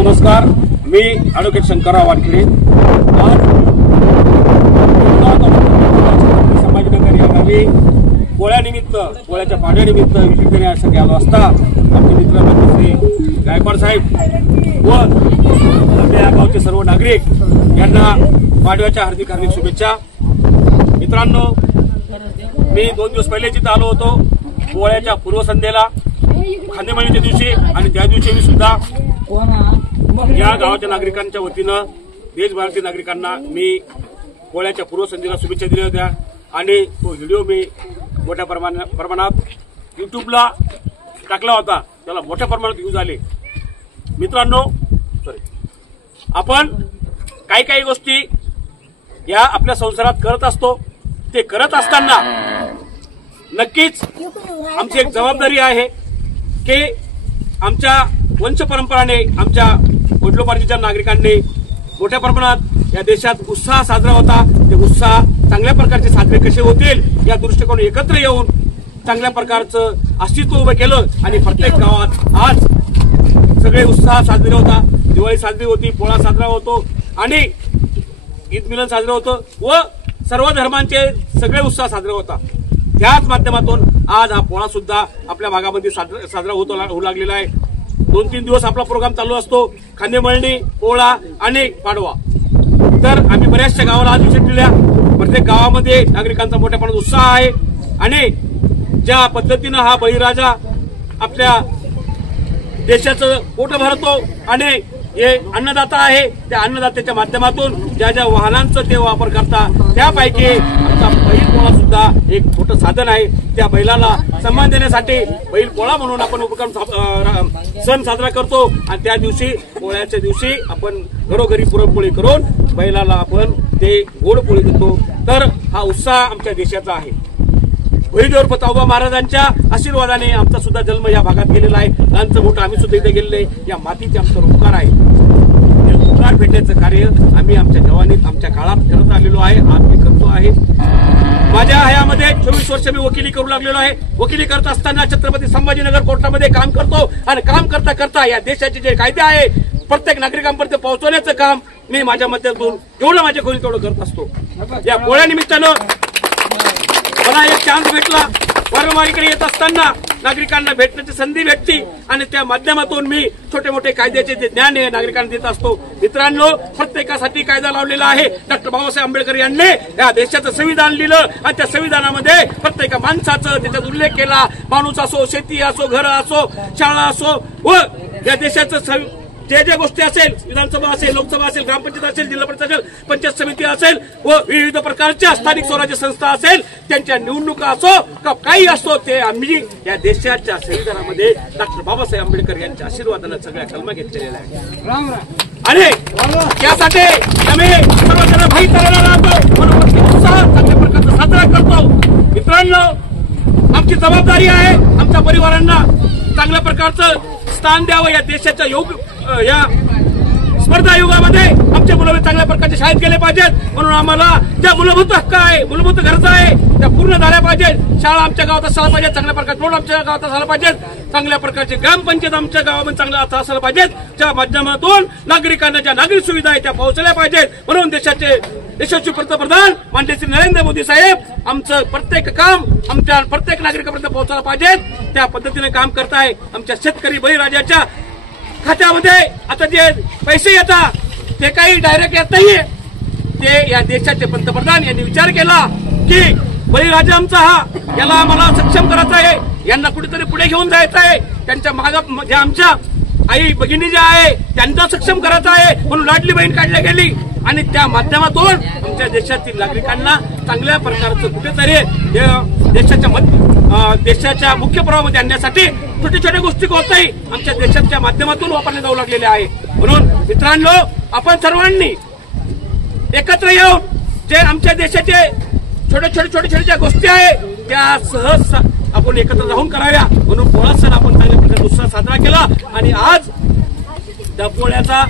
नमस्कार, मी ॲडव्होकेट शंकरराव वानखेडे। आज संभाजीनगर या गावी पोळ्यानिमित्त, पोळ्याच्या पाडव्यानिमित्त विजिट करण्यासाठी आलो असता आमचे मित्र श्री गायकवाड साहेब व आपल्या गावचे सर्व नागरिक यांना पाडव्याच्या हार्दिक हार्दिक शुभेच्छा। मित्रांनो, मी 2 दिवस पहिले जिथे आलो होतो पोळ्याच्या पूर्वसंध्येला खांदेमळणीच्या दिवशी, आणि त्या दिवशी मी सुद्धा या गावाच्या नागरिकांच्या वतीनं देशभरातील नागरिकांना मी पोळ्याच्या पूर्वसंध्येला शुभेच्छा दिल्या होत्या, आणि तो व्हिडिओ मी मोठ्या प्रमाणात युट्यूबला टाकला होता, त्याला मोठ्या प्रमाणात व्ह्यूज आले। मित्रांनो, आपण काही गोष्टी या आपल्या संसारात करत असतो, ते करत असताना नक्कीच आमची एक जबाबदारी आहे की आमच्या वंश परंपराने, आमच्या वडिलोपार्जित नागरिकांनी मोठ्या प्रमाणात या देशात उत्साह साजरा होता, ते उत्साह चांगल्या प्रकारचे साजरे कसे होतील या दृष्टिकोन एकत्र येऊन चांगल्या प्रकारचं अस्तित्व उभं केलं, आणि प्रत्येक गावात आज सगळे उत्साह साजरे होता। दिवाळी साजरी होती, पोळा साजरा होतो, आणि ईद मिलन साजरं होतं, व सर्व धर्मांचे सगळे उत्साह साजरे होता। त्याच माध्यमातून आज हा पोळा सुद्धा आपल्या भागामध्ये साजरा होऊ लागलेला आहे। 2-3 दिवस आपला प्रोग्राम चालू असतो, खांदेमळणी, पोळा आणि पाडवा। तर आम्ही बऱ्याचशा गावाला आज व्हिजिट दिल्या, प्रत्येक गावामध्ये नागरिकांचा मोठ्या प्रमाणात उत्साह आहे, आणि ज्या पद्धतीनं हा बळीराजा आपल्या देशाचं पोट भरतो आणि हे अन्नदाता आहे, त्या अन्नदात्याच्या माध्यमातून ज्या ज्या वाहनांचा ते वापर करता, त्यापैकी आमचा बैल पोळा सुद्धा एक मोठं साधन आहे। त्या बैलाला सन्मान देण्यासाठी बैल पोळा म्हणून आपण उपक्रम सण साजरा करतो, आणि त्या दिवशी, पोळ्याच्या दिवशी आपण घरोघरी पुरणपोळी करून बैलाला आपण ते गोड पोळी देतो। तर हा उत्साह आमच्या देशाचा आहे। बळीदेव पताबा महाराजांच्या आशीर्वादाने आमचा सुद्धा जन्म या भागात गेलेला आहे, लहानचं मोठं आम्ही सुद्धा इथे गेलेले, या मातीचे आमचं उपकार आहे। ते उपकार भेटण्याचं कार्य आम्ही आमच्या जवानीत, आमच्या काळात करत आलेलो आहे, आज मी करतो आहे। माझ्या हयामध्ये 24 वर्ष मी वकिली करू लागलेलो आहे। वकिली करत असताना छत्रपती संभाजीनगर कोर्टामध्ये काम करतो, आणि काम करता करता या देशाचे जे कायदे आहे प्रत्येक नागरिकांपर्यंत पोहोचवण्याचं काम मी माझ्या माध्यमातून जेवढं माझ्या खोली तेवढं करत असतो। या पोळ्यानिमित्तानं मला एक चान्स भेटला, वारंवार इकडे येत असताना नागरिकांना भेटण्याची संधी भेटती, आणि त्या माध्यमातून मी छोटे मोठे कायद्याचे जे ज्ञान हे नागरिकांना देत असतो। मित्रांनो, प्रत्येकासाठी कायदा लावलेला आहे। डॉक्टर बाबासाहेब आंबेडकर यांनी या देशाचं संविधान लिहिलं, आणि त्या संविधानामध्ये प्रत्येक माणसाचं त्याच्यात उल्लेख केला। माणूस असो, शेती असो, घर असो, शाळा असो, व या देशाचं जे गोष्टी असेल, विधानसभा असेल, लोकसभा असेल, ग्रामपंचायत असेल, जिल्हा परिषद असेल, पंचायत समिती असेल, व विविध प्रकारच्या स्थानिक स्वराज्य संस्था असेल, त्यांच्या निवडणुका असो का काही असो, ते आम्ही या देशाच्या संविधानामध्ये डॉक्टर बाबासाहेब आंबेडकर यांच्या आशीर्वादानं सगळ्या कलमा घेतलेल्या आहेत, आणि त्यासाठी आम्ही सर्वजण भाईचाराला राहतो, म्हणून उत्साह चांगल्या प्रकारचा साजरा करतो। मित्रांनो, आमची जबाबदारी आहे आमच्या परिवारांना चांगल्या प्रकारचं स्थान द्यावं या देशाच्या या स्पर्धा युगामध्ये। आमच्या मुलं चांगल्या प्रकारच्या शाळेत गेले पाहिजेत, म्हणून आम्हाला ज्या मूलभूत हक्क आहे, मूलभूत गरजा आहे, त्या पूर्ण झाल्या पाहिजेत। शाळा आमच्या गावात असायला पाहिजे, चांगल्या प्रकारचे रोड आमच्या गावात असायला पाहिजेत, चांगल्या प्रकारचे ग्रामपंचायत आमच्या गावामध्ये चांगल्या असायला पाहिजेत, त्या माध्यमातून नागरिकांना ज्या नागरिक सुविधा आहेत त्या पोहोचल्या पाहिजेत। म्हणून देशाचे यशस्वी पंतप्रधान माननीय श्री नरेंद्र मोदी साहेब आमचं प्रत्येक काम आमच्या प्रत्येक नागरिकांपर्यंत पोहोचायला पाहिजेत, त्या पद्धतीने काम करताय। आमच्या शेतकरी बळीराजाच्या खात्यामध्ये आता जे पैसे येतात ते काही डायरेक्ट येत नाहीये, ते या देशाचे पंतप्रधान यांनी विचार केला की बळीराजा आमचा हा, याला आम्हाला सक्षम करायचं आहे, यांना कुठेतरी पुढे घेऊन जायचं आहे, त्यांच्या मागं ज्या आमच्या आई भगिनी ज्या आहे त्यांना सक्षम करायचं आहे, म्हणून लाडली बहीण काढली गेली, आणि त्या माध्यमातून आमच्या देशातील नागरिकांना चांगल्या प्रकारचं कुठेतरी देशाच्या मुख्य प्रवाहामध्ये आणण्यासाठी छोट्या छोट्या गोष्टी कोणत्याही आमच्या देशाच्या माध्यमातून वापरल्या जाऊ लागलेल्या आहे। म्हणून मित्रांनो, आपण सर्वांनी एकत्र येऊन जे आमच्या देशाचे छोट्या ज्या गोष्टी आहेत त्या सहज आपण एकत्र राहून कराव्या, म्हणून पोळा सण आपण चांगल्या प्रकारे उत्साह साजरा केला, आणि आज त्या पोळ्याचा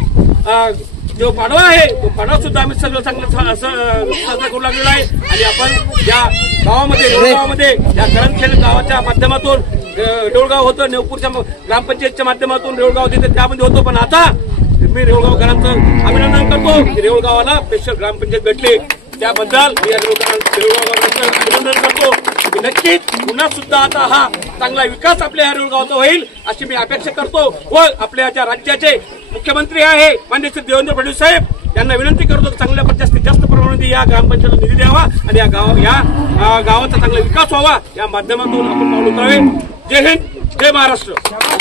जो पाडवा आहे तो पाडवा सुद्धा आम्ही सगळं चांगलं साजरा करू लागलेला आहे। आणि आपण या गावामध्ये या करंजखेड गावाच्या माध्यमातून देऊळगाव होतं, नेवपूरच्या ग्रामपंचायतच्या माध्यमातून देऊळगाव तिथे त्यामध्ये होतो, पण आता मी रेवळगावकरांचं अभिनंदन करतो की रेवळगावाला स्पेशल ग्रामपंचायत भेटली, त्याबद्दल मी रेवळगावकरांचं अभिनंदन करतो की नक्कीच पुन्हा सुद्धा आता हा चांगला विकास आपल्या या रेवळगावचा होईल अशी मी अपेक्षा करतो व आपल्या ज्या राज्याचे मुख्यमंत्री आहे माननीय श्री देवेंद्र फडणवीस साहेब यांना विनंती करतो चांगल्या जास्तीत जास्त प्रमाणात या ग्रामपंचायतीला निधी द्यावा आणि या गावाचा चांगला विकास व्हावा या माध्यमातून आपण पाऊल उचलावे। जय हिंद, जय महाराष्ट्र।